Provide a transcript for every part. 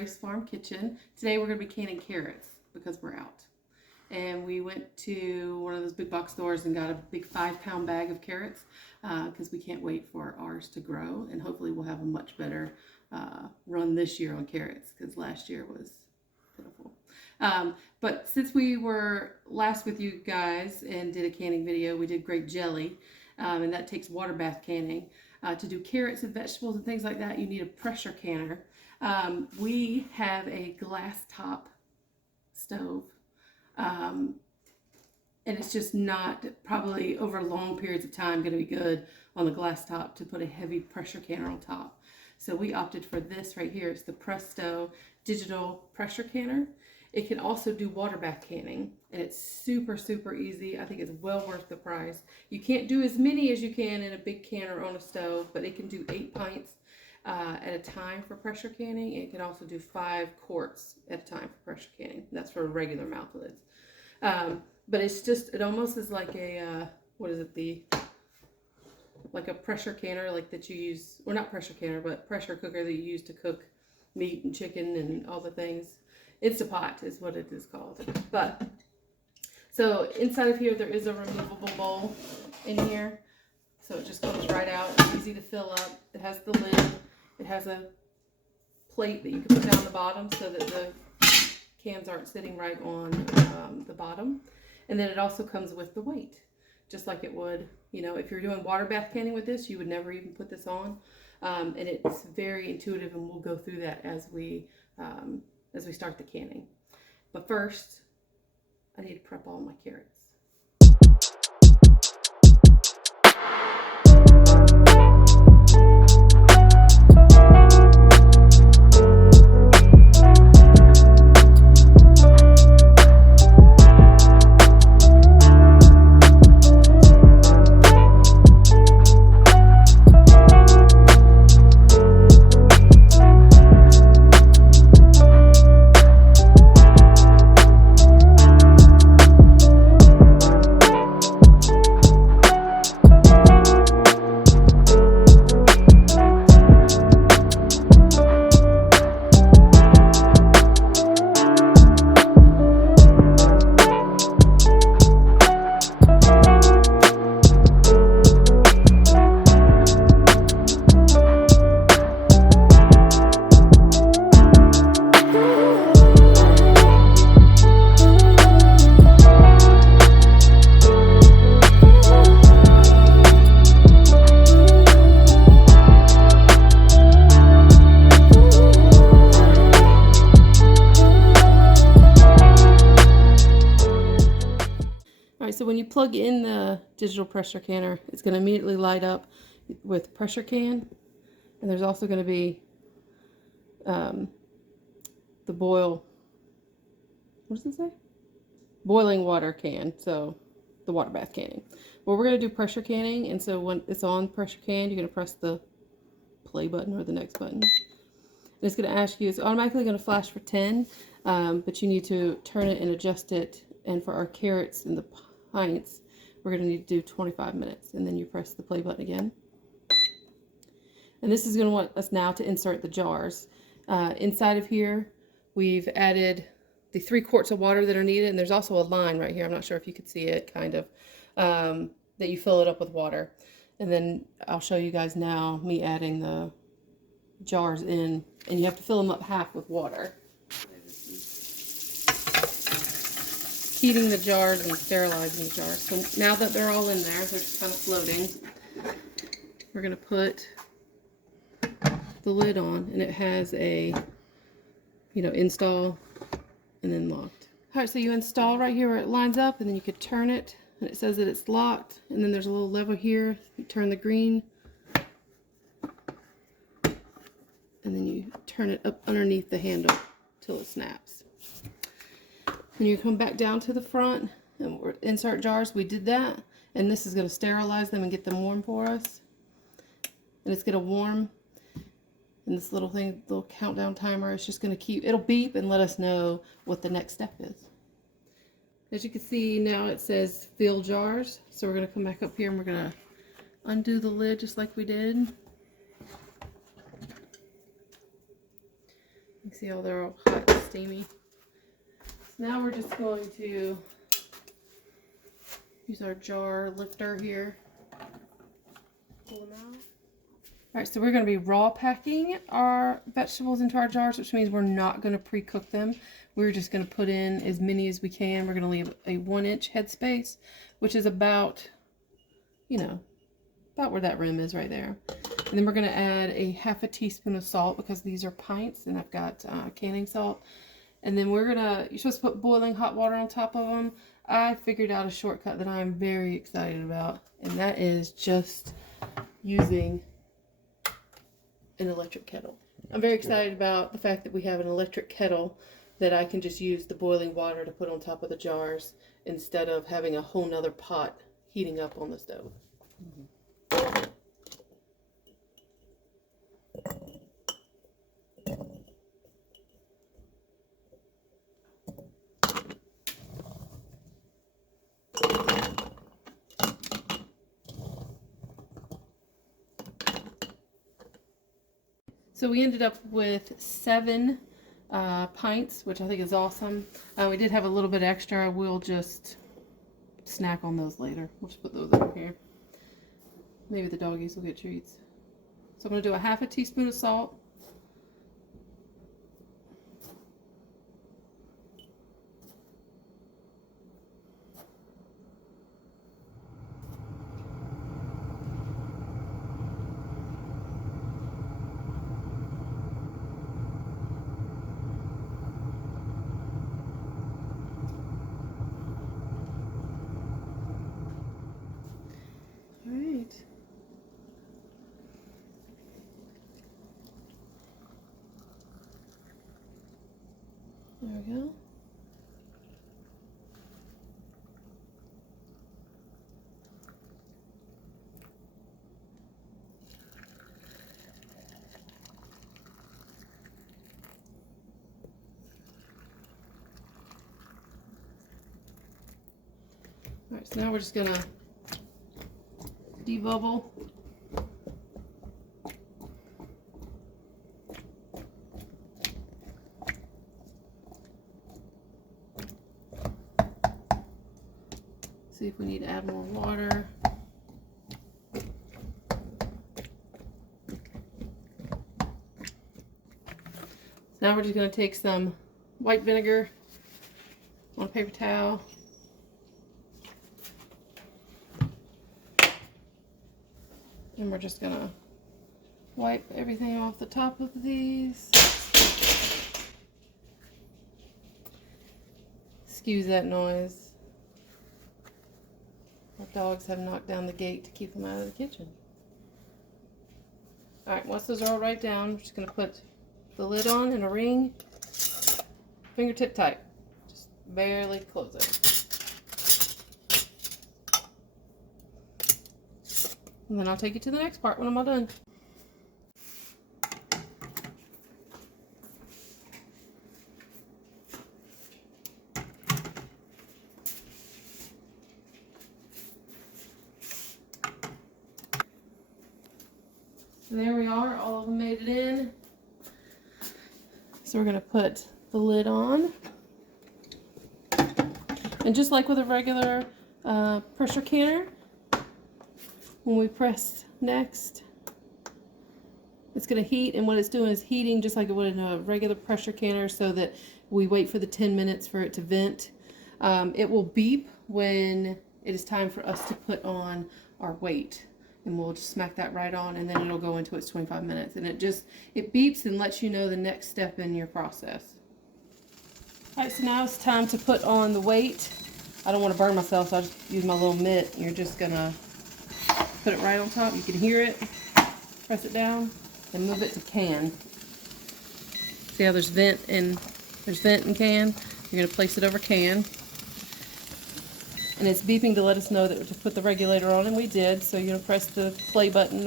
Grace Farm Kitchen. Today we're going to be canning carrots because we're out. And we went to one of those big box stores and got a big 5-pound bag of carrots because we can't wait for ours to grow, and hopefully we'll have a much better run this year on carrots because last year was pitiful. But since we were last with you guys and did a canning video, we did grape jelly, and that takes water bath canning. To do carrots and vegetables and things like that, you need a pressure canner. We have a glass top stove, and it's just not probably over long periods of time going to be good on the glass top to put a heavy pressure canner on top. So we opted for this right here. It's the Presto digital pressure canner. It can also do water bath canning, and it's super easy. I think it's well worth the price. You can't do as many as you can in a big canner on a stove, but it can do 8 pints at a time for pressure canning. It can also do 5 quarts at a time for pressure canning. That's for regular mouth lids. But it's just, it almost is like a, what is it, like a pressure canner, like that you use, or not pressure canner, but pressure cooker that you use to cook meat and chicken and all the things. Instapot is what it is called. But so inside of here there is a removable bowl in here, so it just comes right out. It's easy to fill up. It has the lid. It has a plate that you can put down the bottom so that the cans aren't sitting right on the bottom. And then it also comes with the weight, just like it would, you know, if you're doing water bath canning with this, you would never even put this on. And it's very intuitive, and we'll go through that as we start the canning. But first, I need to prep all my carrots. So when you plug in the digital pressure canner, it's going to immediately light up with pressure can, and there's also going to be the what does it say? Boiling water can, so the water bath canning. Well, we're going to do pressure canning, and so when it's on pressure can, you're going to press the play button or the next button. And it's going to ask you, it's automatically going to flash for 10, but you need to turn it and adjust it. And for our carrots and the pints, we're going to need to do 25 minutes, and then you press the play button again. And this is going to want us now to insert the jars. Inside of here, we've added the 3 quarts of water that are needed, and there's also a line right here. I'm not sure if you could see it, kind of, that you fill it up with water. And then I'll show you guys now me adding the jars in, and you have to fill them up half with water. Heating the jars and sterilizing the jars. So now that they're all in there, they're just kind of floating, we're going to put the lid on, and it has a, you know, install and then locked. All right, so you install right here where it lines up, and then you could turn it, and it says that it's locked, and then there's a little lever here. You turn the green, and then you turn it up underneath the handle till it snaps. And you come back down to the front and insert jars. We did that, and this is going to sterilize them and get them warm for us. And it's going to warm, and this little thing, little countdown timer, is just going to keep, it'll beep and let us know what the next step is. As you can see now, it says fill jars. So we're going to come back up here, and we're going to undo the lid just like we did. You See how they're all hot and steamy. So now we're just going to use our jar lifter here. Pull them out. Alright, so we're going to be raw packing our vegetables into our jars, which means we're not going to pre-cook them. We're just going to put in as many as we can. We're going to leave a 1-inch headspace, which is about, you know, about where that rim is right there. And then we're going to add a 1/2 teaspoon of salt because these are pints and I've got canning salt. And then you're supposed to put boiling hot water on top of them. I figured out a shortcut that I am very excited about, and that is just using an electric kettle. I'm very excited about the fact that we have an electric kettle that I can just use the boiling water to put on top of the jars instead of having a whole nother pot heating up on the stove. So we ended up with 7 pints, which I think is awesome. We did have a little bit extra. We'll just snack on those later. We'll just put those over here. Maybe the doggies will get treats. So I'm going to do a 1/2 teaspoon of salt. Alright. There we go. Alright, so now we're just gonna debubble. See if we need to add more water. Now we're just going to take some white vinegar on a paper towel. And we're just going to wipe everything off the top of these. Excuse that noise. Our dogs have knocked down the gate to keep them out of the kitchen. Alright, once those are all right down, we're just going to put the lid on in a ring, fingertip tight. Just barely close it. And then I'll take you to the next part when I'm all done. So there we are, all of them made it in. So we're going to put the lid on. And just like with a regular pressure canner, when we press next, it's going to heat, and what it's doing is heating just like it would in a regular pressure canner, so that we wait for the 10 minutes for it to vent. It will beep when it is time for us to put on our weight. And we'll just smack that right on, and then it'll go into its 25 minutes. And it beeps and lets you know the next step in your process. Alright, so now it's time to put on the weight. I don't want to burn myself, so I just use my little mitt. You're just gonna put it right on top. You can hear it. Press it down and move it to can. See how there's vent and can? You're gonna place it over can. And it's beeping to let us know that to put the regulator on, and we did. So you're going to press the play button,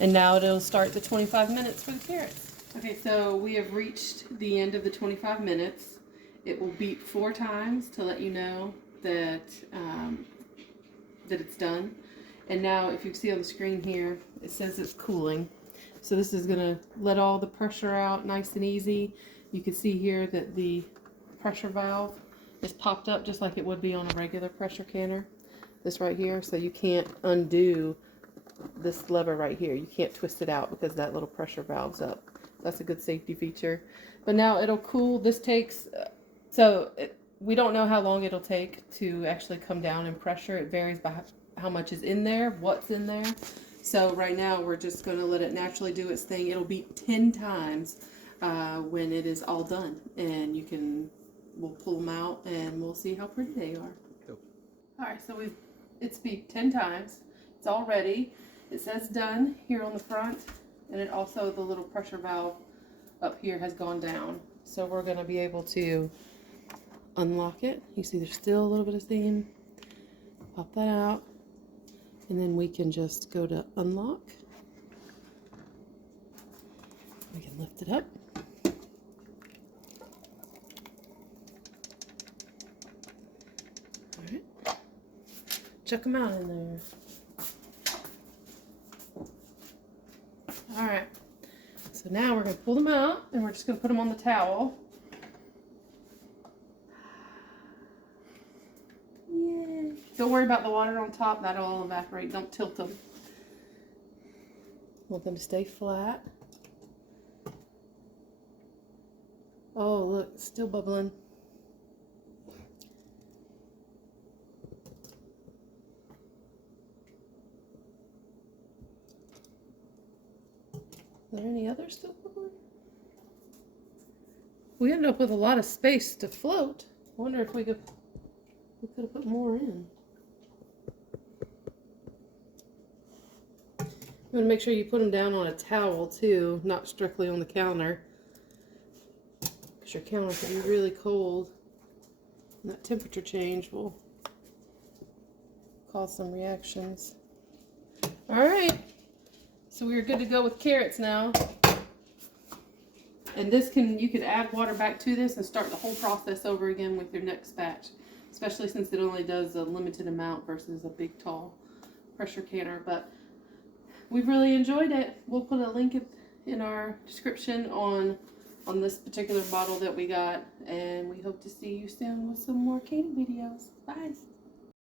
and now it'll start the 25 minutes for the carrots. Okay, so we have reached the end of the 25 minutes. It will beep 4 times to let you know that that it's done. And now, if you see on the screen here, it says it's cooling. So this is gonna let all the pressure out nice and easy. You can see here that the pressure valve is popped up just like it would be on a regular pressure canner. This right here, so you can't undo this lever right here. You can't twist it out because that little pressure valve's up. That's a good safety feature. But now it'll cool. This takes, we don't know how long it'll take to actually come down in pressure. It varies by how much is in there, what's in there. So right now we're just going to let it naturally do its thing. It'll beep 10 times when it is all done. And we'll pull them out and we'll see how pretty they are. Cool. All right, so it's beeped 10 times. It's all ready. It says done here on the front, and it also, the little pressure valve up here has gone down. So we're going to be able to unlock it. You see there's still a little bit of steam. Pop that out, and then we can just go to unlock. We can lift it up. All right. Chuck them out in there. All right, so now we're going to pull them out, and we're just going to put them on the towel. Yay. Don't worry about the water on top. That'll all evaporate. Don't tilt them. Want them to stay flat. Oh, look, it's still bubbling. Are there any others still bubbling? We ended up with a lot of space to float. I wonder if we could have put more in. You want to make sure you put them down on a towel too, not strictly on the counter, because your counter can be really cold, and that temperature change will cause some reactions. All right. So we're good to go with carrots now. And you can add water back to this and start the whole process over again with your next batch, especially since it only does a limited amount versus a big tall pressure canner. But we've really enjoyed it. We'll put a link in our description on this particular bottle that we got, and we hope to see you soon with some more canning videos. Bye.